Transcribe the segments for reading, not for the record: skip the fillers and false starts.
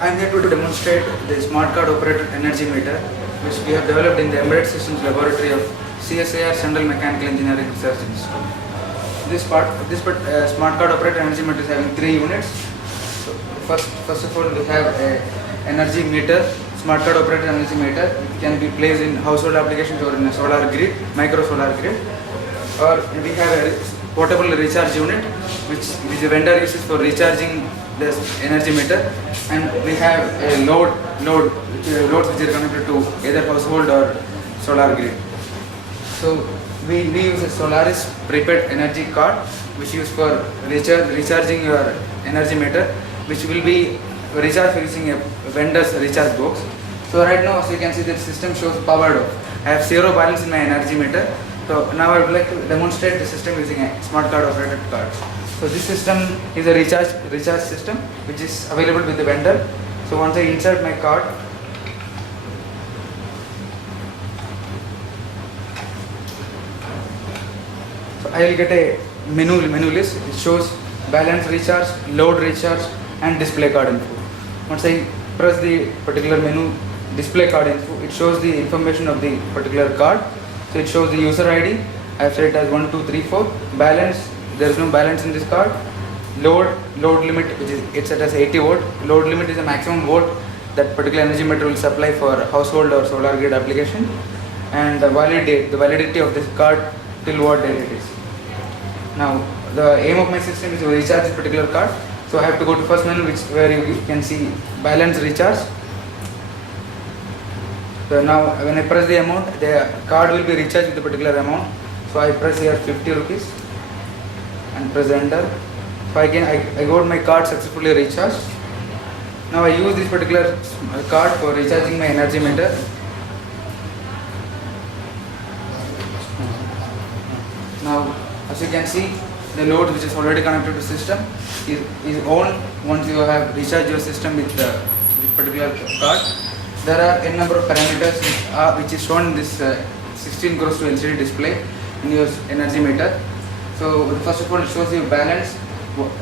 I am here to demonstrate the smart card operated energy meter which we have developed in the Embedded Systems Laboratory of CSIR Central Mechanical Engineering Research Institute. This smart card operated energy meter is having 3 units. So first of all, we have a energy meter, smart card operated energy meter. It can be placed in household applications or in a solar grid, micro solar grid. Or we have a portable recharge unit which the vendor uses for recharging this energy meter, and we have a loads which are connected to either household or solar grid. So we use a Solaris prepaid energy card which is for recharging your energy meter, which will be recharged using a vendor's recharge box. So right now, as you can see, the system shows powered off. I have zero balance in my energy meter. So now I would like to demonstrate the system using a smart card operated card. So this system is a recharge system which is available with the vendor. So once I insert my card, so I will get a menu list. It shows balance recharge, load recharge, and display card info. Once I press the particular menu, display card info, it shows the information of the particular card. So it shows the user ID. I have set it as 1, 2, 3, 4. Balance, there is no balance in this card. Load limit, which is it's set as 80 volt. Load limit is the maximum volt that particular energy meter will supply for household or solar grid application. And the validity of this card till what date it is. Now the aim of my system is to recharge this particular card. So I have to go to first menu, where you can see balance recharge. So now when I press the amount, the card will be recharged with the particular amount. So I press here 50 rupees and press enter. So I got my card successfully recharged. Now I use this particular card for recharging my energy meter. Now as you can see, the load which is already connected to the system is on once you have recharged your system with the particular card. There are n number of parameters which is shown in this 16 cross to LCD display in your energy meter. So first of all, it shows you balance.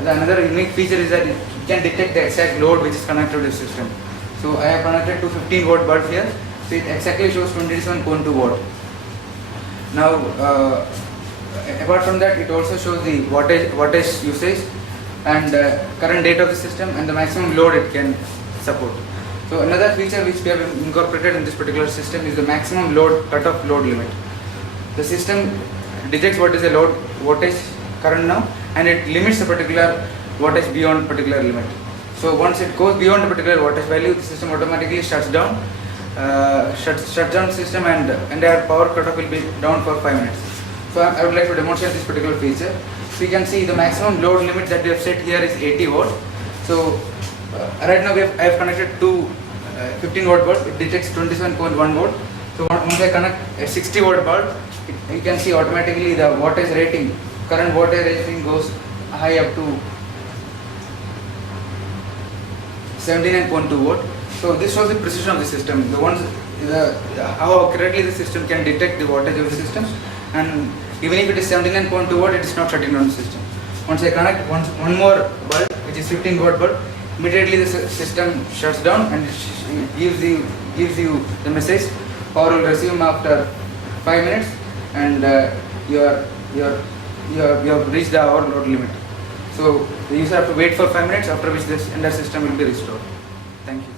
Another unique feature is that it can detect the exact load which is connected to the system. So I have connected to 15 watt bulb here. So it exactly shows 27.2 watt. Now apart from that, it also shows the wattage usage and current date of the system and the maximum load it can support. So another feature which we have incorporated in this particular system is the maximum load cutoff load limit. The system detects what is the load wattage current now, and it limits the particular wattage beyond particular limit. So once it goes beyond the particular wattage value, the system automatically shuts down the system, and entire power cutoff will be down for 5 minutes. So I would like to demonstrate this particular feature. So you can see the maximum load limit that we have set here is 80 watt. So right now I have connected to 15 watt bulb. It detects 27.1 volt. So once I connect a 60 watt bulb, you can see automatically the wattage rating, current wattage rating goes high up to 79.2 volt. So this shows the precision of the system. How accurately the system can detect the wattage of the system, and even if it is 79.2 volt, it is not shutting down the system. Once I connect one more bulb, which is 15 watt bulb, immediately the system shuts down and it gives you the message power will resume after 5 minutes, and you have reached the hour load limit. So the user have to wait for 5 minutes, after which this entire system will be restored. Thank you.